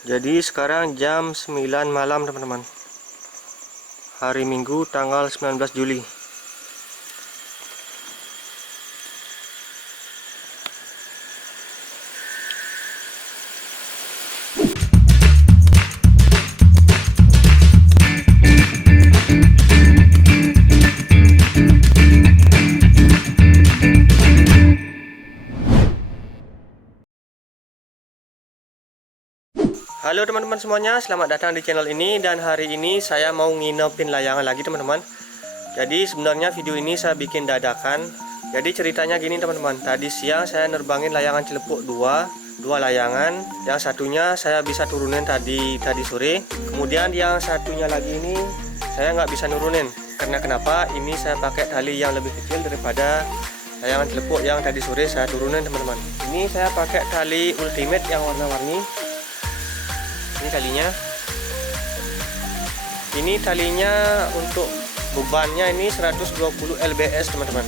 Jadi sekarang jam 9 malam teman-teman. Hari Minggu tanggal 19 Juli. Halo teman-teman semuanya, selamat datang di channel ini. Dan hari ini saya mau nginepin layangan lagi teman-teman. Jadi sebenarnya video ini saya bikin dadakan. Jadi ceritanya gini teman-teman, tadi siang saya nerbangin layangan celepuk dua layangan. Yang satunya saya bisa turunin tadi sore. Kemudian yang satunya lagi ini saya nggak bisa nurunin. Karena kenapa? Ini saya pakai tali yang lebih kecil daripada layangan celepuk yang tadi sore saya turunin teman-teman. Ini saya pakai tali ultimate yang warna-warni. Ini talinya. Ini talinya untuk bebannya ini 120 lbs teman-teman.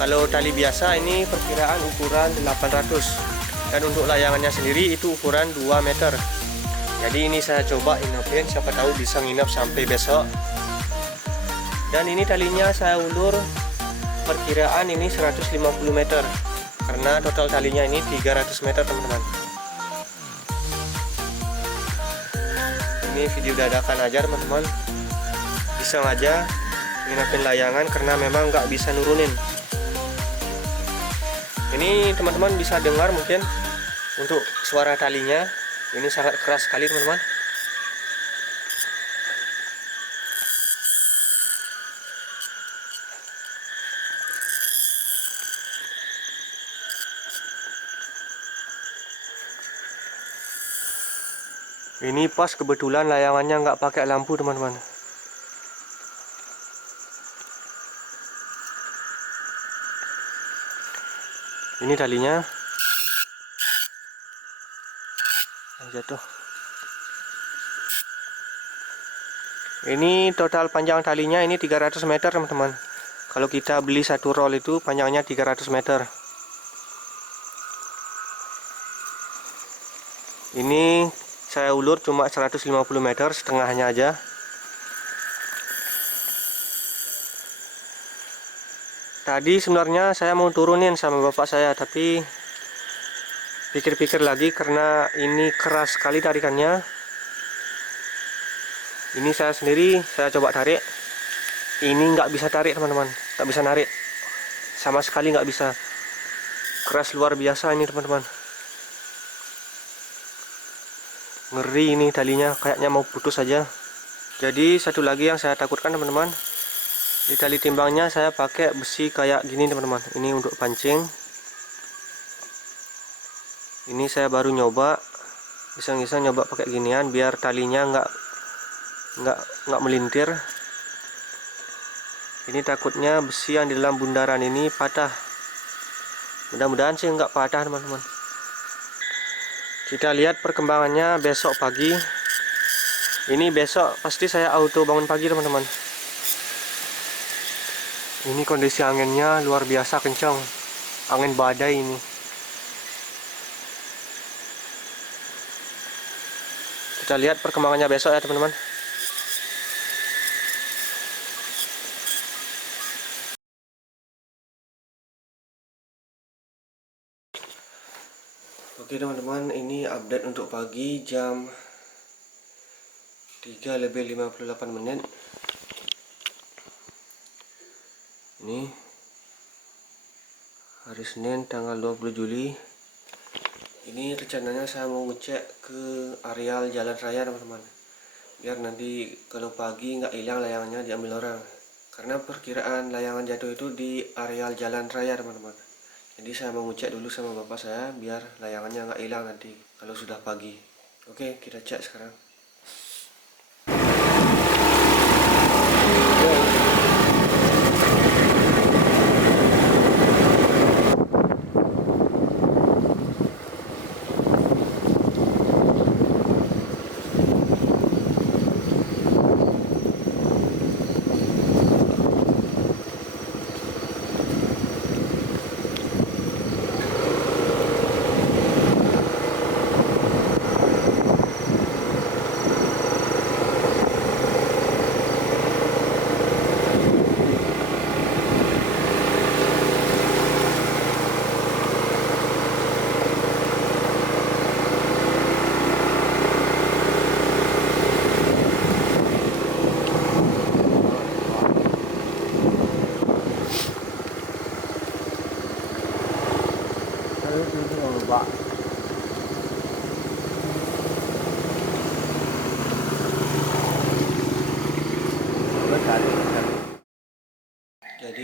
Kalau tali biasa ini perkiraan ukuran 800. Dan untuk layangannya sendiri itu ukuran 2 meter. Jadi ini saya coba inapin, siapa tahu bisa nginap sampai besok. Dan ini talinya saya ulur perkiraan ini 150 meter. Karena total talinya ini 300 meter teman-teman. Ini video dadakan aja teman-teman, iseng aja nginapin layangan karena memang nggak bisa nurunin. Ini teman-teman bisa dengar mungkin untuk suara talinya, ini sangat keras sekali teman-teman. Ini pas kebetulan layangannya nggak pakai lampu teman-teman. Ini talinya jatuh. Ini total panjang talinya ini 300 meter teman-teman. Kalau kita beli satu roll itu panjangnya 300 meter. Ini saya ulur cuma 150 meter, setengahnya aja. Tadi sebenarnya saya mau turunin sama bapak saya, tapi pikir-pikir lagi karena ini keras sekali tarikannya. Ini saya sendiri, saya coba tarik. Ini nggak bisa tarik teman-teman, nggak bisa narik. Sama sekali nggak bisa. Keras luar biasa ini teman-teman. Ngeri ini talinya, kayaknya mau putus saja. Jadi satu lagi yang saya takutkan teman-teman, di tali timbangnya saya pakai besi kayak gini teman-teman. Ini untuk pancing. Ini saya baru nyoba, iseng-iseng nyoba pakai ginian biar talinya nggak melintir. Ini takutnya besi yang di dalam bundaran ini patah. Mudah-mudahan sih nggak patah teman-teman. Kita lihat perkembangannya besok pagi. Ini besok pasti saya auto bangun pagi teman-teman. Ini kondisi anginnya luar biasa kencang. Angin badai ini. Kita lihat perkembangannya besok ya teman-teman. Oke teman-teman, ini update untuk pagi jam 3:58. Ini hari Senin tanggal 20 Juli. Ini rencananya saya mau ngecek ke areal jalan raya teman-teman, biar nanti kalau pagi nggak hilang layangannya diambil orang. Karena perkiraan layangan jatuh itu di areal jalan raya teman-teman. Jadi saya mau ngecek dulu sama bapak saya biar layangannya nggak hilang nanti kalau sudah pagi. Oke, kita cek sekarang.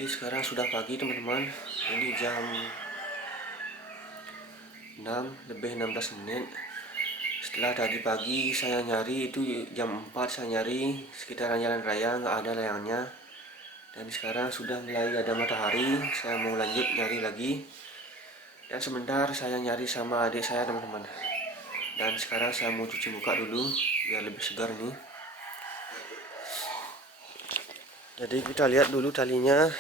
sekarang sudah pagi teman-teman. Ini jam 6 lebih 16 menit. Setelah tadi pagi saya nyari, itu jam 4 saya nyari sekitaran jalan raya, nggak ada layangannya. Dan sekarang sudah mulai ada matahari, saya mau lanjut nyari lagi. Dan sebentar saya nyari sama adik saya teman-teman. Dan sekarang saya mau cuci muka dulu biar lebih segar nih. Jadi kita lihat dulu talinya.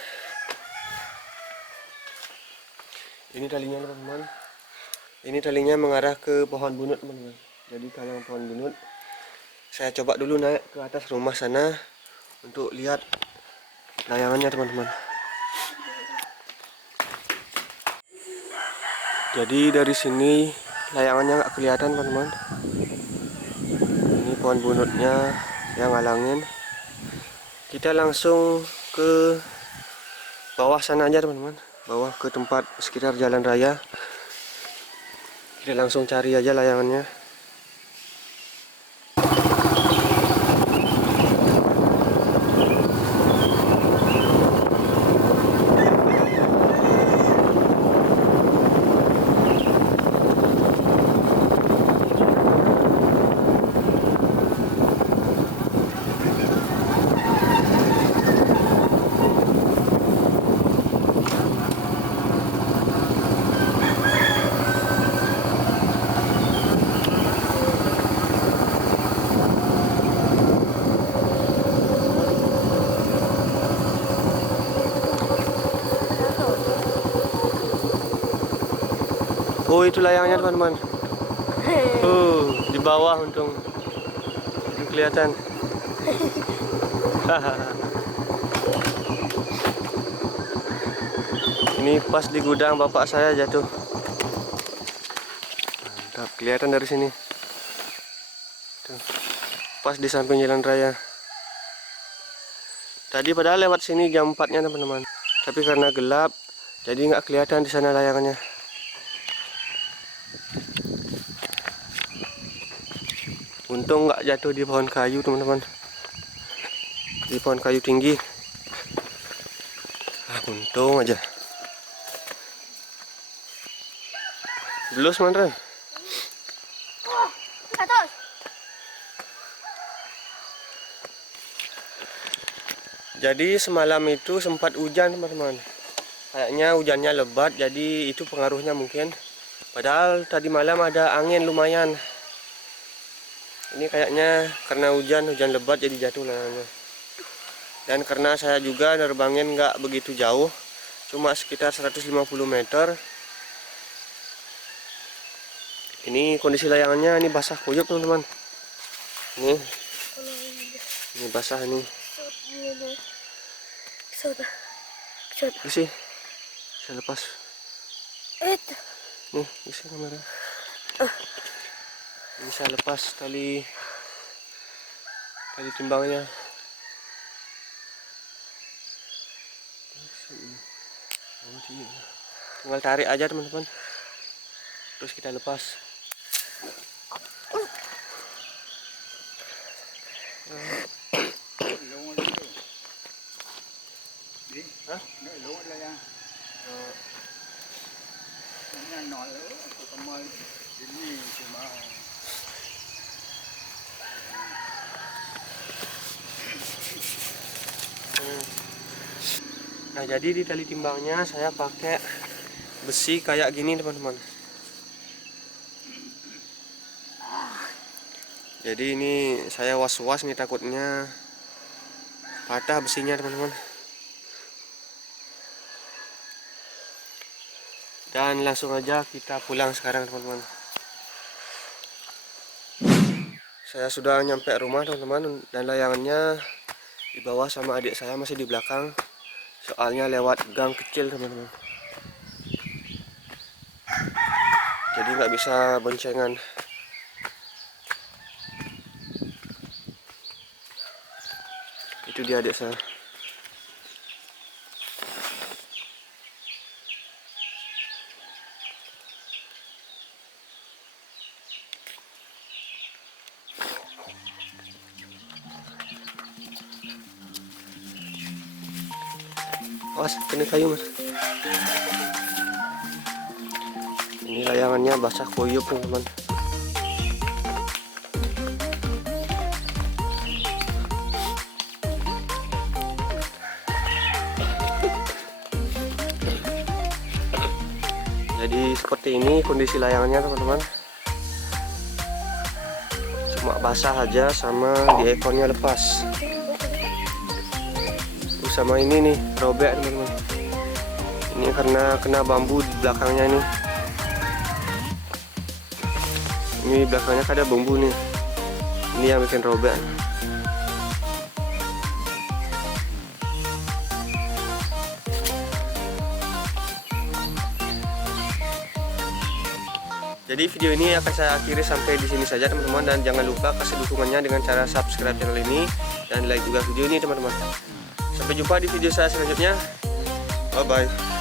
Ini talinya teman-teman. Ini talinya mengarah ke pohon bunut teman-teman. Jadi kalau pohon bunut, saya coba dulu naik ke atas rumah sana untuk lihat layangannya teman-teman. Jadi dari sini layangannya nggak kelihatan teman-teman. Ini pohon bunutnya yang ngalangin. Kita langsung ke bawah sana aja teman-teman, bawah ke tempat sekitar jalan raya. Kita langsung cari aja layangannya. Oh, itu layangnya teman-teman. Di bawah untung kelihatan. Ini pas di gudang bapak saya jatuh. Mantap, kelihatan dari sini. Tuh, pas di samping jalan raya. Tadi padahal lewat sini jam 4-nya teman-teman. Tapi karena gelap, jadi nggak kelihatan di sana layangannya. Untung nggak jatuh di pohon kayu teman-teman. Di pohon kayu tinggi. Untung aja. Belus mana? Jadi semalam itu sempat hujan teman-teman. Kayaknya hujannya lebat, jadi itu pengaruhnya mungkin. Padahal tadi malam ada angin lumayan. Ini kayaknya karena hujan lebat jadi jatuh layangannya. Dan karena saya juga nerbangin nggak begitu jauh, cuma sekitar 150 meter. Ini kondisi layangannya, ini basah kuyup teman-teman. Ini basah ini. Isi, saya lepas. Nih, isi kamera. Ini saya lepas tali timbangnya. Tinggal tarik aja teman-teman. Terus kita lepas. Hah? Nah, jadi di tali timbangnya saya pakai besi kayak gini teman-teman. Jadi ini saya was-was nih, takutnya patah besinya teman-teman. Dan langsung aja kita pulang sekarang teman-teman. Saya sudah nyampe rumah teman-teman, dan layangannya di bawah sama adik saya masih di belakang. Soalnya lewat gang kecil teman-teman. Jadi nggak bisa boncengan. Itu dia adik saya. Awas kena kayu mas. Ini layangannya basah kuyup teman-teman. Jadi seperti ini kondisi layangannya teman-teman. Cuma basah aja sama di ekornya lepas. Sama ini nih robek teman-teman. Ini karena kena bambu di belakangnya ini. Ini belakangnya ada bambu nih. Ini yang bikin robek. Jadi video ini akan saya akhiri sampai di sini saja teman-teman, dan jangan lupa kasih dukungannya dengan cara subscribe channel ini dan like juga video ini teman-teman. Sampai jumpa di video saya selanjutnya. Bye bye.